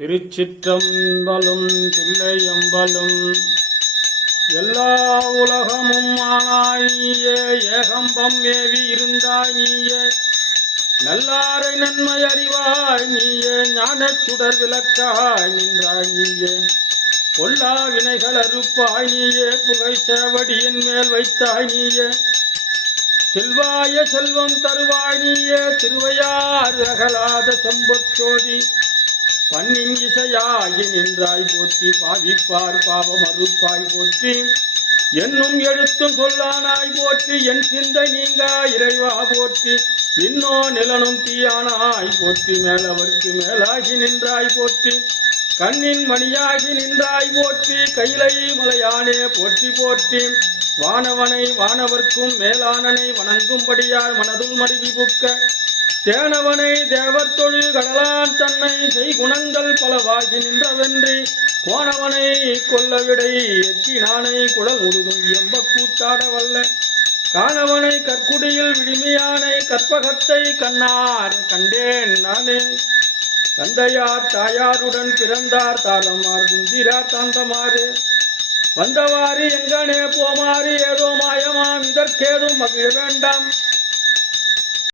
திருச்சிற்றம்பலம் தில்லையம்பலம். எல்லா உலகமும் ஆனாய் நீயே, ஏகம்பம் ஏவி இருந்தாய் நீயே, நல்லாரை நன்மை அறிவாய் நீயே, ஞானச் சுடர் விளக்காய் நின்றாய் நீயே, பொல்லா வினைகள் அறுப்பாய் நீயே, புகை சேவடியின் மேல் வைத்தாய் நீயே, செல்வாய செல்வம் தருவாய் நீயே, திருவையாறு அகலாத செம்பொற்சோதி பண்ணின் இசையாகி நின்றாய் போற்றி, பாவிப்பார் பாவம் அறுப்பாய் போற்றி, என்னும் எழுத்தும் சொல்லானாய் போற்றி, என் சிந்தை நீங்கா இறைவா போற்றி, இன்னோ நிலனும் தீயானாய் போற்றி, மேலவர்க்கு மேலாகி நின்றாய் போற்றி, கண்ணின் மணியாகி நின்றாய் போற்றி, கைலை மலையானே போற்றி போற்றி, வானவனை வானவர்க்கும் மேலானனை வணங்கும்படியார் மனதுள் மருவி புக்க, தேனவனை தேவர் தொழில் கடலான் தன்னை செய்குணங்கள் பலவாகி நின்றவென்றி, கோணவனை கொல்லவிடை எட்டினானை குடல் முழுதும் எம்ப கூத்தாட வல்ல, காணவனை கற்குடியில் விடுமையானை கற்பகத்தை கண்ணார் கண்டேன் நானே, தந்தையார் தாயாருடன் பிறந்தார் தாரமார் குந்திரார் தாந்தமாறு, வந்தவாறு எங்கனே போமாறு ஏதோ மாயமாம் இதற்கேதும் மகிழ வேண்டாம்,